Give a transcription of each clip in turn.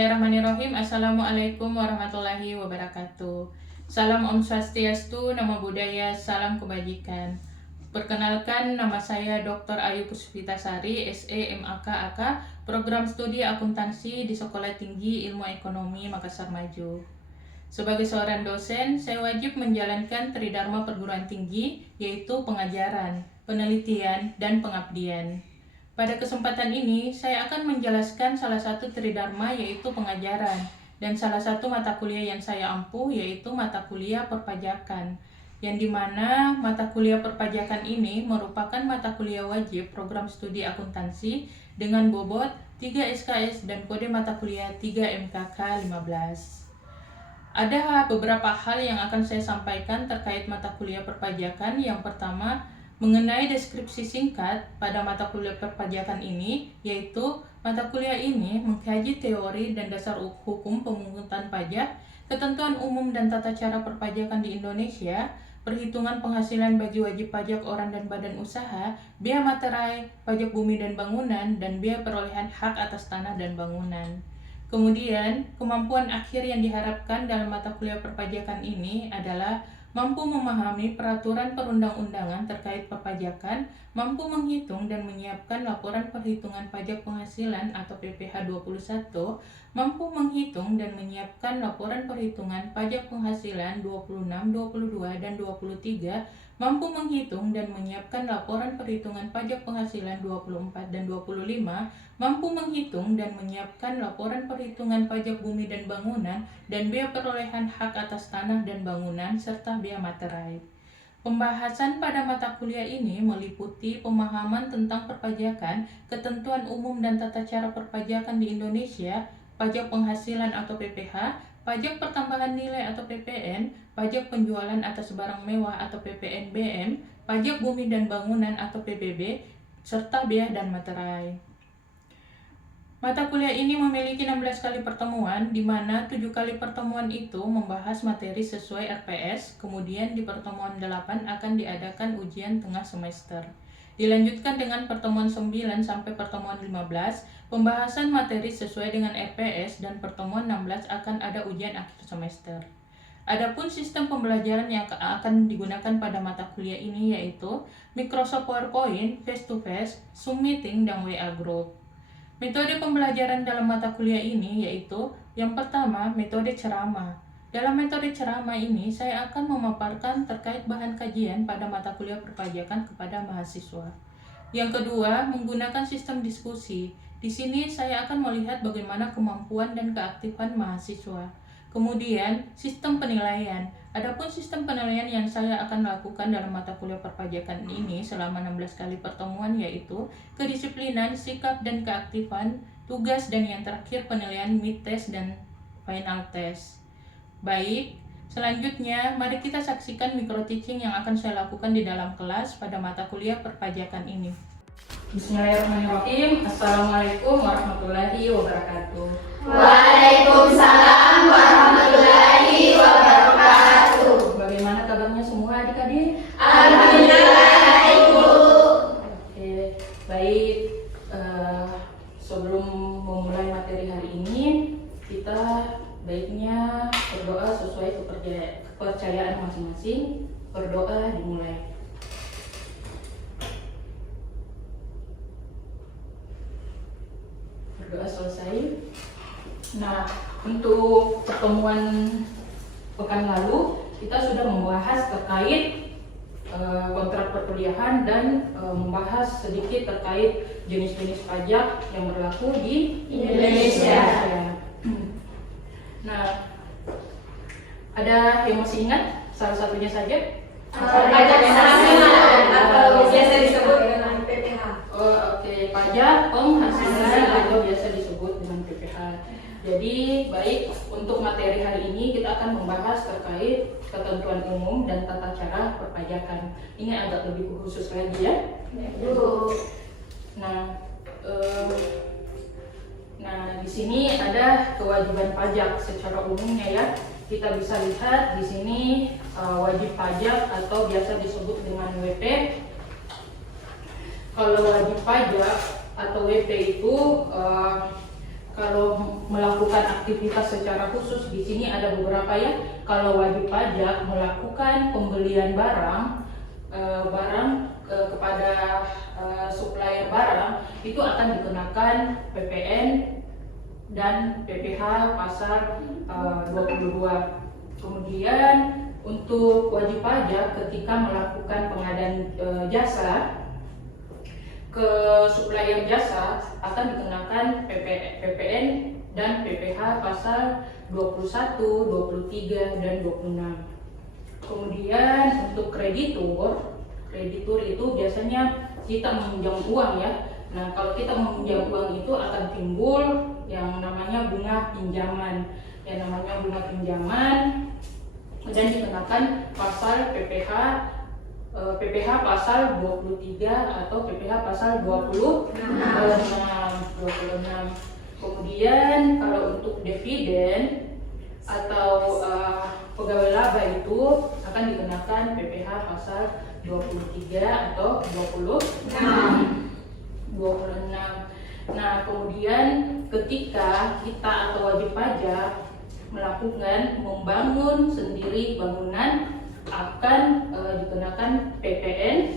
Bismillahirrahmanirrahim. Assalamualaikum warahmatullahi wabarakatuh. Salam Om Swastiastu, Namo Buddhaya, salam kebajikan. Perkenalkan, nama saya Dr. Ayu Puspitasari, SE MAK AK, Program Studi Akuntansi di Sekolah Tinggi Ilmu Ekonomi Makassar Maju. Sebagai seorang dosen, saya wajib menjalankan Tridharma Perguruan Tinggi, yaitu pengajaran, penelitian, dan pengabdian. Pada kesempatan ini, saya akan menjelaskan salah satu Tridharma, yaitu pengajaran, dan salah satu mata kuliah yang saya ampuh, yaitu mata kuliah perpajakan, yang dimana mata kuliah perpajakan ini merupakan mata kuliah wajib program studi akuntansi dengan bobot 3 SKS dan kode mata kuliah 3 MKK 15. Ada beberapa hal yang akan saya sampaikan terkait mata kuliah perpajakan. Yang pertama, mengenai deskripsi singkat pada mata kuliah perpajakan ini, yaitu mata kuliah ini mengkaji teori dan dasar hukum pemungutan pajak, ketentuan umum dan tata cara perpajakan di Indonesia, perhitungan penghasilan bagi wajib pajak orang dan badan usaha, bea materai, pajak bumi dan bangunan, dan bea perolehan hak atas tanah dan bangunan. Kemudian, kemampuan akhir yang diharapkan dalam mata kuliah perpajakan ini adalah mampu memahami peraturan perundang-undangan terkait perpajakan, mampu menghitung dan menyiapkan laporan perhitungan pajak penghasilan atau PPh 21, mampu menghitung dan menyiapkan laporan perhitungan pajak penghasilan 26, 22, dan 23, mampu menghitung dan menyiapkan laporan perhitungan pajak penghasilan 24 dan 25, mampu menghitung dan menyiapkan laporan perhitungan pajak bumi dan bangunan, dan bea perolehan hak atas tanah dan bangunan, serta bea materai. Pembahasan pada mata kuliah ini meliputi pemahaman tentang perpajakan, ketentuan umum dan tata cara perpajakan di Indonesia, pajak penghasilan atau PPh, pajak pertambahan nilai atau PPN, pajak penjualan atas barang mewah atau PPNBM, pajak bumi dan bangunan atau PBB, serta bea dan materai. Mata kuliah ini memiliki 16 kali pertemuan, di mana 7 kali pertemuan itu membahas materi sesuai RPS, kemudian di pertemuan 8 akan diadakan ujian tengah semester. Dilanjutkan dengan pertemuan 9 sampai pertemuan 15, pembahasan materi sesuai dengan RPS, dan pertemuan 16 akan ada ujian akhir semester. Adapun sistem pembelajaran yang akan digunakan pada mata kuliah ini yaitu Microsoft PowerPoint, face-to-face, Zoom Meeting, dan WA Group. Metode pembelajaran dalam mata kuliah ini yaitu yang pertama, metode ceramah. Dalam metode ceramah ini, saya akan memaparkan terkait bahan kajian pada mata kuliah perpajakan kepada mahasiswa. Yang kedua, menggunakan sistem diskusi. Di sini saya akan melihat bagaimana kemampuan dan keaktifan mahasiswa. Kemudian, sistem penilaian. Adapun sistem penilaian yang saya akan lakukan dalam mata kuliah perpajakan ini selama 16 kali pertemuan yaitu kedisiplinan, sikap dan keaktifan, tugas, dan yang terakhir penilaian mid test dan final test. Baik, selanjutnya mari kita saksikan micro teaching yang akan saya lakukan di dalam kelas pada mata kuliah perpajakan ini. Bismillahirrahmanirrahim. Assalamualaikum warahmatullahi wabarakatuh. Waalaikumsalam warahmatullahi wabarakatuh. Bagaimana kabarnya semua adik-adik? Alhamdulillah, Ibu. Oke, baik. Sebelum memulai materi hari ini, kita baiknya berdoa sesuai kepercayaan masing-masing. Berdoa dimulai. Berdoa selesai. Nah, untuk pertemuan pekan lalu kita sudah membahas terkait kontrak perkuliahan dan membahas sedikit terkait jenis-jenis pajak yang berlaku di Indonesia. Nah, ada yang masih ingat salah satunya saja? Pajak penghasilan atau biasa disebut dengan PPh. Oke, pajak penghasilan atau biasa disebut dengan PPh. Jadi, baik, untuk materi hari ini kita akan membahas terkait ketentuan umum dan tata cara perpajakan. Ini agak lebih khusus lagi ya. Nah, di sini ada kewajiban pajak secara umumnya ya. Kita bisa lihat di sini wajib pajak atau biasa disebut dengan WP. Kalau wajib pajak atau WP itu kalau melakukan aktivitas secara khusus di sini ada beberapa ya. Kalau wajib pajak melakukan pembelian barang kepada supplier barang itu akan dikenakan PPN dan PPh pasal 22. Kemudian untuk wajib pajak ketika melakukan pengadaan jasa ke supplier jasa akan dikenakan PPN dan PPh pasal 21, 23, dan 26. Kemudian untuk kreditur itu biasanya kita meminjam uang ya. Nah, kalau kita meminjam uang itu akan timbul yang namanya bunga pinjaman. Yang namanya bunga pinjaman dan dikenakan pasal PPh pasal 23 atau PPh pasal 26. Kemudian kalau untuk dividen atau pegawai laba itu akan dikenakan PPh pasal 23 atau 26. Nah, kemudian ketika kita atau wajib pajak melakukan membangun sendiri bangunan akan dikenakan PPN,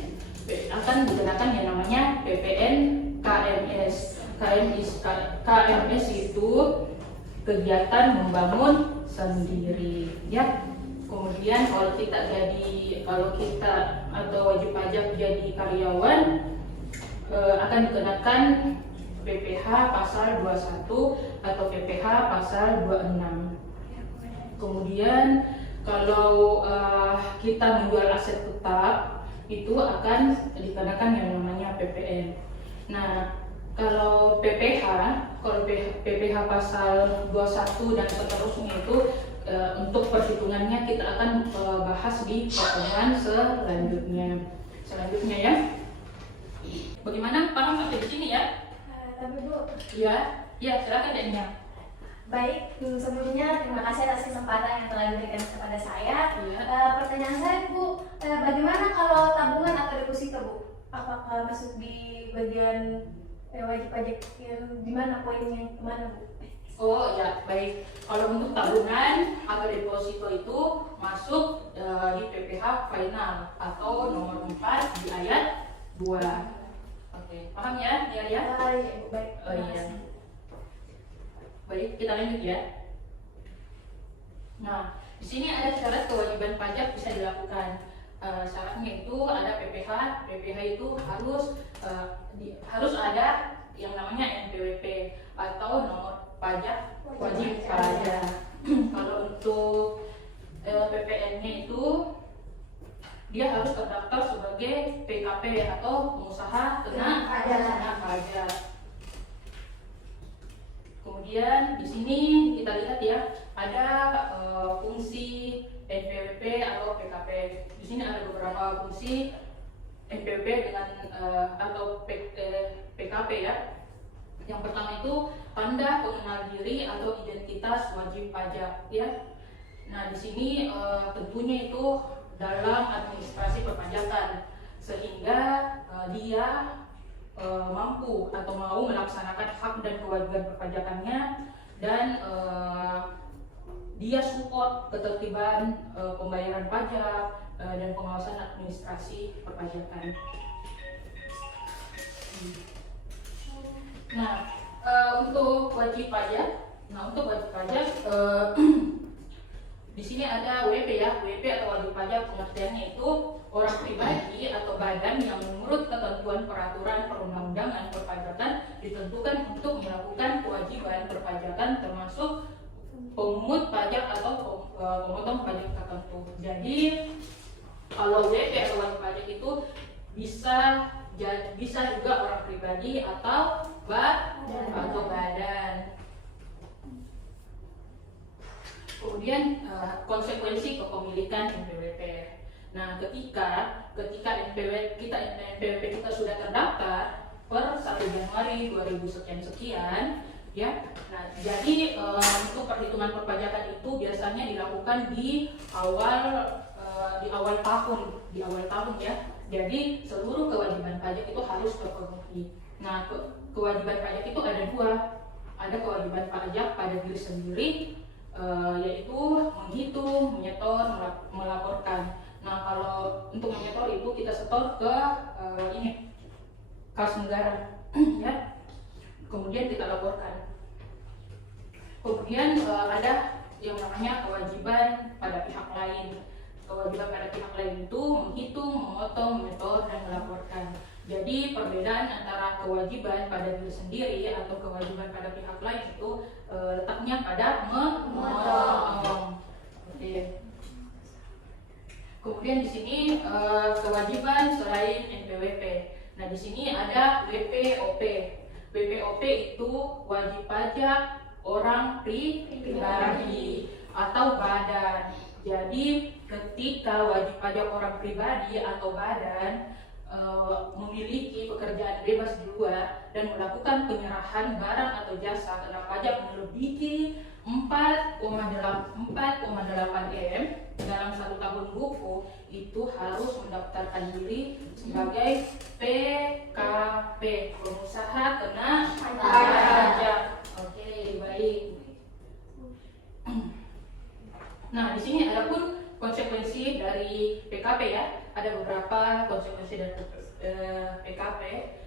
akan dikenakan yang namanya PPN KMS. KMS itu kegiatan membangun sendiri ya. Kemudian kalau kita atau wajib pajak jadi karyawan akan dikenakan PPh pasal 21 atau PPh pasal 26. Kemudian kalau kita menjual aset tetap itu akan dikenakan yang namanya PPN. Nah, kalau PPh pasal 21 dan seterusnya itu untuk perhitungannya kita akan bahas di pertemuan selanjutnya ya. Bagaimana, paham sampai di sini ya? Tapi Bu, Ya, silakan Denya. baik, sebelumnya terima kasih atas kesempatan yang telah diberikan kepada saya. Iya. Pertanyaan saya Bu, bagaimana kalau tabungan atau deposito Bu? Apakah masuk di bagian wajib pajak yang di mana poinnya kemana Bu? Oh ya, baik. Kalau untuk tabungan atau deposito itu masuk di PPh final atau nomor 4 di ayat 2. Oke, paham ya? Ya. Iya Bu, baik. Oh Terima iya. kasih. Baik, kita lanjut ya. Nah, di sini ada syarat kewajiban pajak bisa dilakukan. Syaratnya itu ada PPh. PPh itu harus ada yang namanya NPWP atau nomor pajak wajib pajak. Kalau untuk PPN-nya itu dia harus terdaftar sebagai PKP atau pengusaha kena pajak. Kemudian di sini kita lihat ya, ada fungsi NPWP atau PKP. Di sini ada beberapa fungsi NPWP dengan atau PKP ya. Yang pertama itu tanda pengenal diri atau identitas wajib pajak ya. Nah, di sini tentunya itu dalam administrasi perpajakan sehingga dia mampu atau mau melaksanakan hak dan kewajiban perpajakannya dan dia support ketertiban pembayaran pajak dan pengawasan administrasi perpajakan. Nah, untuk wajib pajak, di sini ada WP ya. WP atau wajib pajak pengertiannya itu orang pribadi atau badan yang menurut ketentuan peraturan perundang-undangan perpajakan ditentukan untuk melakukan kewajiban perpajakan termasuk pemungut pajak atau pemotong pajak tertentu. Jadi kalau WP atau wajib pajak itu bisa juga orang pribadi atau badan. Kemudian konsekuensi kepemilikan NPWP. Nah, ketika NPWP kita sudah terdaftar per 1 Januari 2000 sekian ya. Nah, jadi untuk perhitungan perpajakan itu biasanya dilakukan di awal tahun ya. Jadi seluruh kewajiban pajak itu harus terpenuhi. Nah, kewajiban pajak itu ada dua. ada kewajiban pajak pada diri sendiri, yaitu menghitung, menyetor, melaporkan. Nah, kalau untuk menyetor itu kita setor ke ini kas negara, ya. Kemudian kita laporkan. Kemudian ada yang namanya kewajiban pada pihak lain. Kewajiban pada pihak lain itu menghitung, memotong, menyetor, dan melaporkan. Jadi perbedaan antara kewajiban pada diri sendiri atau kewajiban pada pihak lain itu letaknya pada memotong. Oke. Kemudian di sini kewajiban selain NPWP. Nah, di sini ada WPOP. WPOP itu wajib pajak orang pribadi atau badan. Jadi ketika wajib pajak orang pribadi atau badan memiliki pekerjaan bebas di luar dan melakukan penyerahan barang atau jasa kena pajak melebihi 4,8 M dalam 1 tahun buku, itu harus mendaftarkan diri sebagai PKP, pengusaha kena pajak. Oke, baik. Nah, di sini ada pun konsekuensi dari PKP, ya. Ada beberapa konsekuensi dari PKP.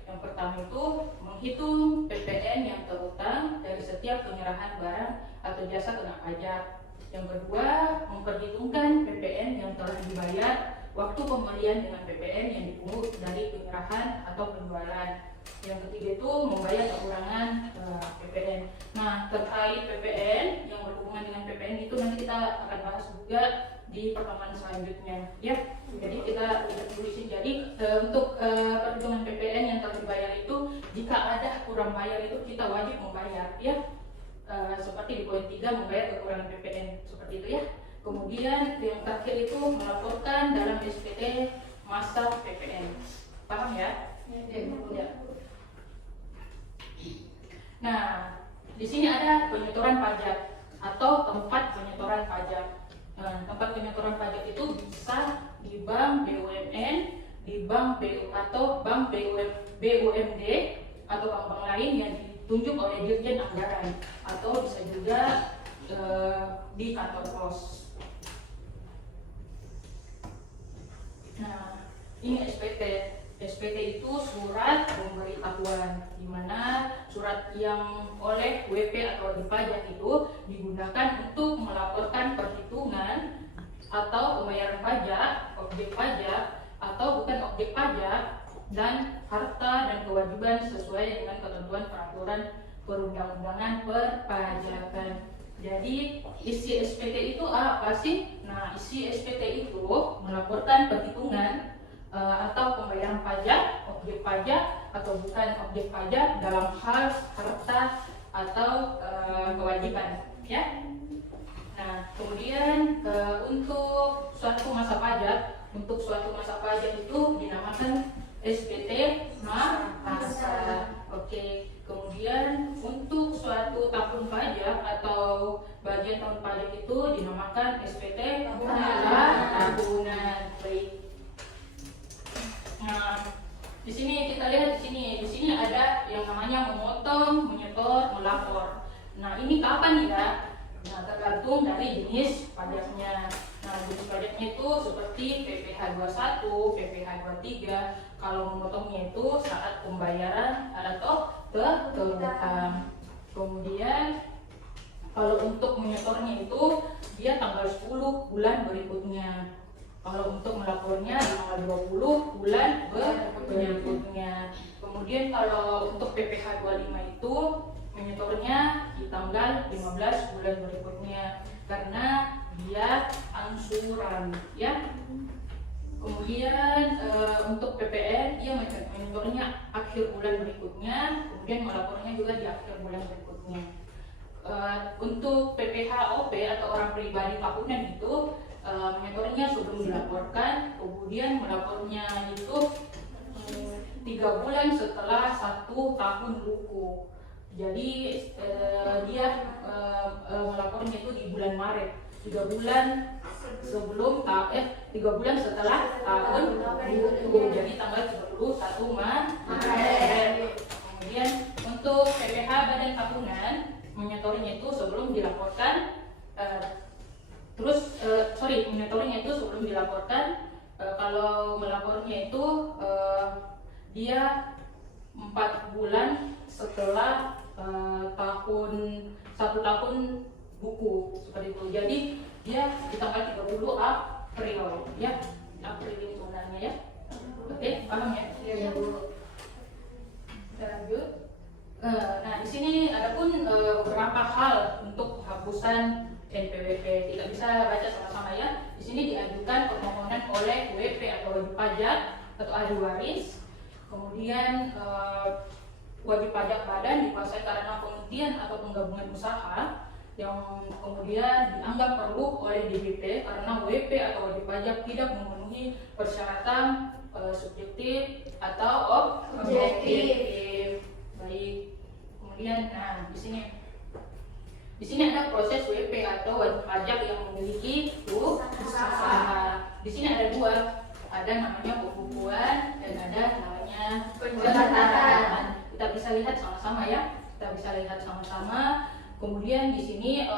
Yang pertama itu menghitung PPN yang terutang dari setiap penyerahan barang atau jasa kena pajak. Yang kedua, memperhitungkan PPN yang telah dibayar waktu pembelian dengan PPN yang dipungut dari penyerahan atau penjualan. Yang ketiga itu membayar kekurangan PPN. Nah, terkait PPN yang berhubungan dengan PPN itu nanti kita akan bahas juga di pertemuan selanjutnya, ya. Jadi kita lihat dulu sih. Jadi untuk perhitungan PPN yang telah dibayar itu, jika ada kurang bayar itu kita wajib membayar, ya. Seperti di poin 3 membayar kekurangan PPN, seperti itu, ya. Kemudian yang terakhir itu melaporkan dalam SPT masa PPN. Paham, ya? Ya. Nah, di sini ada penyetoran pajak atau tempat penyetoran pajak. Tempat penyetoran pajak itu bisa di bank BUMN, di bank BU atau bank BUMD atau bank-bank lain yang ditunjuk oleh Dirjen Anggaran, atau bisa juga di kantor pos. Nah, ini SPT. SPT itu surat pemberitahuan, di mana surat yang oleh WP atau wajib pajak itu digunakan untuk melaporkan perhitungan atau pembayaran pajak, objek pajak atau bukan objek pajak, dan harta dan kewajiban sesuai dengan ketentuan peraturan perundang-undangan perpajakan. Jadi isi SPT itu apa sih? Nah, isi SPT itu melaporkan perhitungan atau pembayaran pajak, objek pajak atau bukan objek pajak dalam hal harta atau kewajiban, ya. Nah, kemudian untuk suatu masa pajak itu dinamakan SPT masa. Oke. Kemudian untuk suatu tahun pajak atau bagian tahun pajak itu dinamakan SPT tahunan. Baik. Nah, di sini kita lihat di sini ada yang namanya memotong, menyetor, melapor. Nah, ini kapan ya? Nah, tergantung dari jenis pajaknya. Nah, jenis pajaknya itu seperti PPh 21, PPh 23. Kalau memotongnya itu saat pembayaran atau terutang. Kemudian kalau untuk menyetornya itu dia tanggal 10 bulan berikutnya. Kalau untuk melapornya tanggal 20 bulan berikutnya. Kemudian kalau untuk PPh 25 itu menyetornya di tanggal 15 bulan berikutnya karena dia angsuran, ya. Kemudian untuk PPN dia menyetornya akhir bulan berikutnya, kemudian melapornya juga di akhir bulan berikutnya. Untuk PPh OP atau orang pribadi tahunan itu menyetornya sebelum dilaporkan, kemudian melapornya itu 3 bulan setelah 1 tahun buku. Jadi dia melapornya itu di bulan Maret, 3 bulan sebelum 3 bulan setelah tahun buku. Jadi tanggal 31 Maret. Kemudian untuk PPh badan tahunan kalau melapornya itu dia 4 bulan setelah satu tahun buku seperti itu. Jadi dia di tanggal 30 April ya, April ini sebenarnya ya. Oke, paham ya? Iya Bu. Kita lanjut. Nah, di sini ada pun beberapa hal untuk penghapusan NPWP. Tidak bisa baca sama-sama ya. Di sini diajukan permohonan oleh WP atau wajib pajak atau ahli waris. Kemudian wajib pajak badan dikuasai karena penghentian atau penggabungan usaha yang kemudian dianggap perlu oleh DBP karena WP atau wajib pajak tidak memenuhi persyaratan subjektif atau objektif. Baik. Kemudian, nah di sini ada proses WP atau wajib pajak yang memiliki usaha. Di sini ada dua, ada namanya pembukuan dan ada namanya pencatatan. Kita bisa lihat sama-sama ya. Kita bisa lihat sama-sama. Kemudian di sini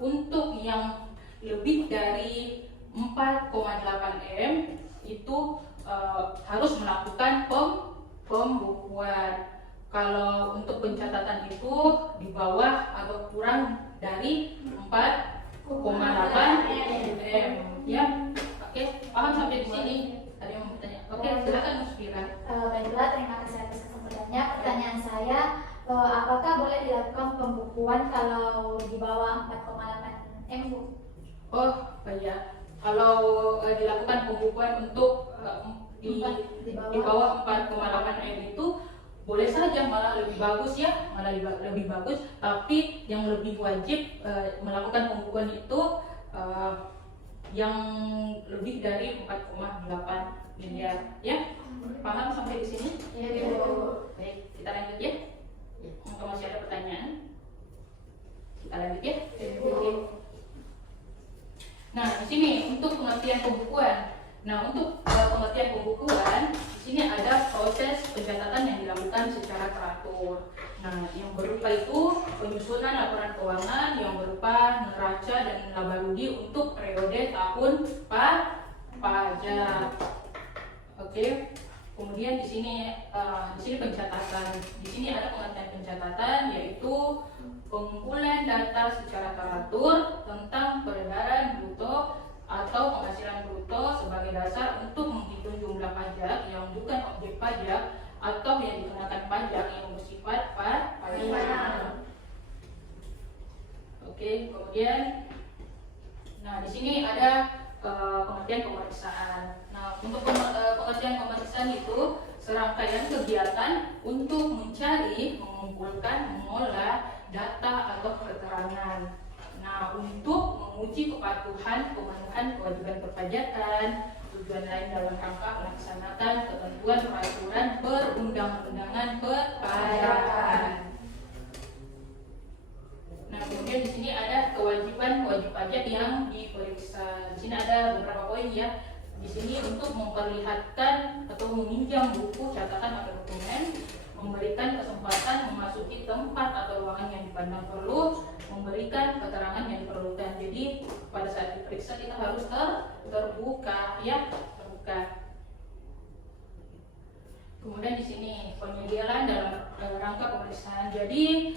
untuk yang lebih dari 4,8 M itu harus melakukan pembukuan. Kalau untuk pencatatan itu di bawah atau kurang dari 4,8 M ya. Oke, paham sampai di sini? Ada yang mau bertanya? Oke, silakan Musfira. Baiklah, terima kasih atas kesempatannya. Pertanyaan saya, apakah boleh dilakukan pembukuan kalau di bawah 4,8 M, Bu? Oh, ya. Kalau dilakukan pembukuan untuk di bawah 4,8 M itu boleh saja, malah lebih bagus ya, malah lebih bagus. Tapi yang lebih wajib melakukan pembukuan itu yang lebih dari 4,8 miliar ya. Paham sampai di sini? Iya, Bu. Baik, kita lanjut ya. Mungkin masih ada pertanyaan? Kita lanjut ya. Oke. Nah, di sini untuk pengertian pembukuan. Nah, untuk pengertian pembukuan, di sini ada proses pencatatan yang dilakukan secara teratur. Nah, yang berupa itu penyusunan laporan keuangan yang berupa neraca dan laba rugi untuk periode tahun pajak. Oke. Kemudian di sini pencatatan. Di sini ada pengertian pencatatan, yaitu pengumpulan data secara teratur tentang peredaran bruto atau penghasilan bruto sebagai dasar untuk menghitung jumlah pajak yang bukan objek pajak atau yang dikenakan pajak yang bersifat pajak. Oke, kemudian, nah di sini ada pengertian pemeriksaan. Nah, untuk pengertian pemeriksaan itu serangkaian kegiatan untuk mencari, mengumpulkan, mengolah data atau keterangan. Nah, untuk menguji kepatuhan pemenuhan kewajiban perpajakan, tujuan lain dalam rangka melaksanakan ketentuan peraturan perundang-undangan perpajakan. Nah, kemudian di sini ada kewajiban wajib pajak yang diperiksa. Di sini ada beberapa poin ya. Di sini untuk memperlihatkan atau meminjam buku, catatan atau dokumen, memberikan kesempatan memasuki tempat atau ruangan yang dipandang perlu, memberikan keterangan yang diperlukan. Jadi pada saat diperiksa kita harus terbuka ya, terbuka. Kemudian di sini penyediaan dalam rangka pemeriksaan. Jadi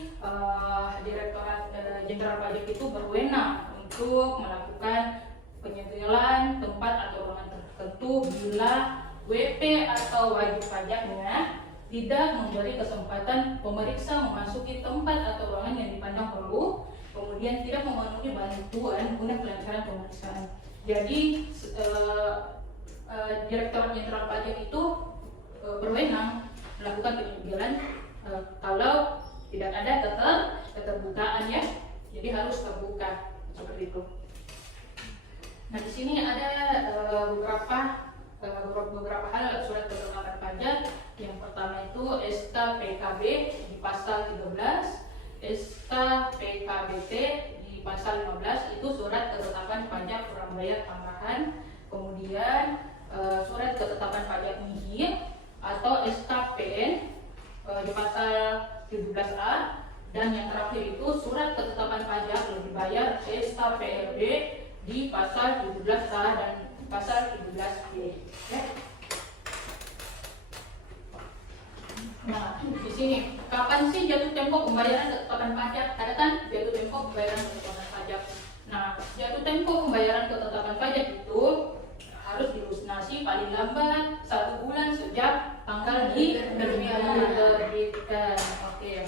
Direktorat Jenderal Pajak itu berwenang untuk melakukan penyegelan tempat atau ruangan tertentu bila WP atau wajib pajaknya tidak memberi kesempatan pemeriksa memasuki tempat atau ruangan yang dipandang perlu, kemudian tidak memenuhi bantuan guna kelancaran pemeriksaan. Jadi Direktorat Jenderal Pajak itu berwenang melakukan penyegelan kalau tidak ada keterbukaan ya. Jadi harus terbuka seperti itu. Nah, di sini ada beberapa hal surat ketetapan pajak. Yang pertama itu SK PKB di pasal 13, SK PKBT di pasal 15 itu surat ketetapan pajak kurang bayar tambahan. Kemudian surat ketetapan pajak nihil atau SKPN di pasal 17A, dan yang terakhir itu surat ketetapan pajak lebih bayar SKPLB di pasal 17A dan pasal 17B. lunasi jatuh tempo pembayaran ketetapan pajak. Ada kan jatuh tempo pembayaran ketetapan pajak. Nah, jatuh tempo pembayaran ketetapan pajak itu harus dilunasi paling lambat 1 bulan sejak tanggal diterbitkan. Oke.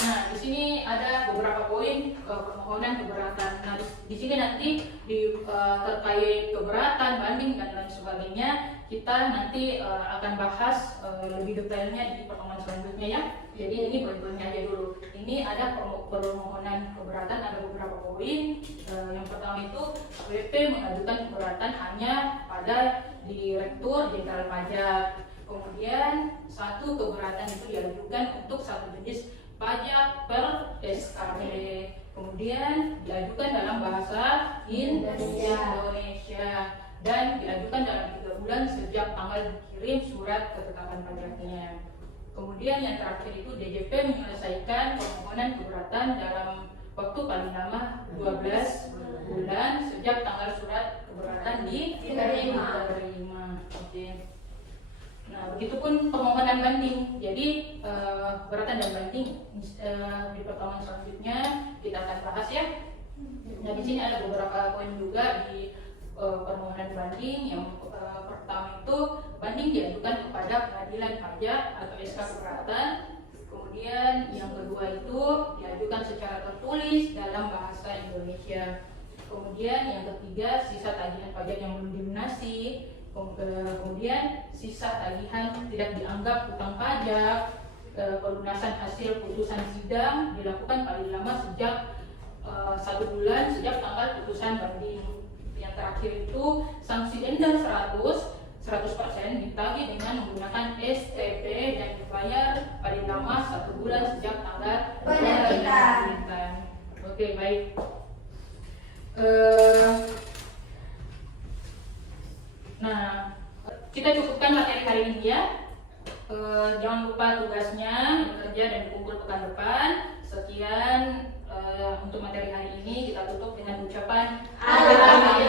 Nah, di sini ada beberapa poin permohonan keberatan. Nah, di sini nanti terkait keberatan, banding dan lain sebagainya kita nanti akan bahas lebih detailnya di pertemuan selanjutnya ya. Jadi ini poin-poinnya aja dulu. Ini ada permohonan keberatan, ada beberapa poin. Yang pertama itu WP mengajukan keberatan hanya pada Direktur Jenderal Pajak. Kemudian satu keberatan itu diajukan untuk satu jenis pajak per SKP. Kemudian diajukan dalam bahasa Indonesia dan diajukan dalam 3 bulan sejak tanggal dikirim surat ketetapan pajaknya. Kemudian yang terakhir itu DJP menyelesaikan permohonan keberatan dalam waktu paling lama 12 bulan sejak tanggal surat keberatan diterima. Oke. Nah, begitupun permohonan banding. Jadi keberatan dan banding di pertemuan selanjutnya kita akan bahas ya. Nah, di sini ada beberapa poin juga di permohonan banding. Yang pertama itu banding diajukan kepada Pengadilan Pajak atau SK Keberatan. Kemudian yang kedua itu diajukan secara tertulis dalam bahasa Indonesia. Kemudian yang ketiga sisa tagihan pajak yang belum dilunasi. Kemudian sisa tagihan tidak dianggap utang pajak. Pelunasan hasil putusan sidang dilakukan paling lama sejak 1 bulan sejak tanggal putusan banding. Yang terakhir itu sanksi denda 100% ditagih dengan menggunakan STP dan dibayar paling lama 1 bulan sejak tanggal penerbitan. Oke, baik. Nah, kita cukupkan materi hari ini ya. Jangan lupa tugasnya bekerja dan dikumpul pekan depan. Sekian untuk materi hari ini, kita tutup dengan ucapan Amin.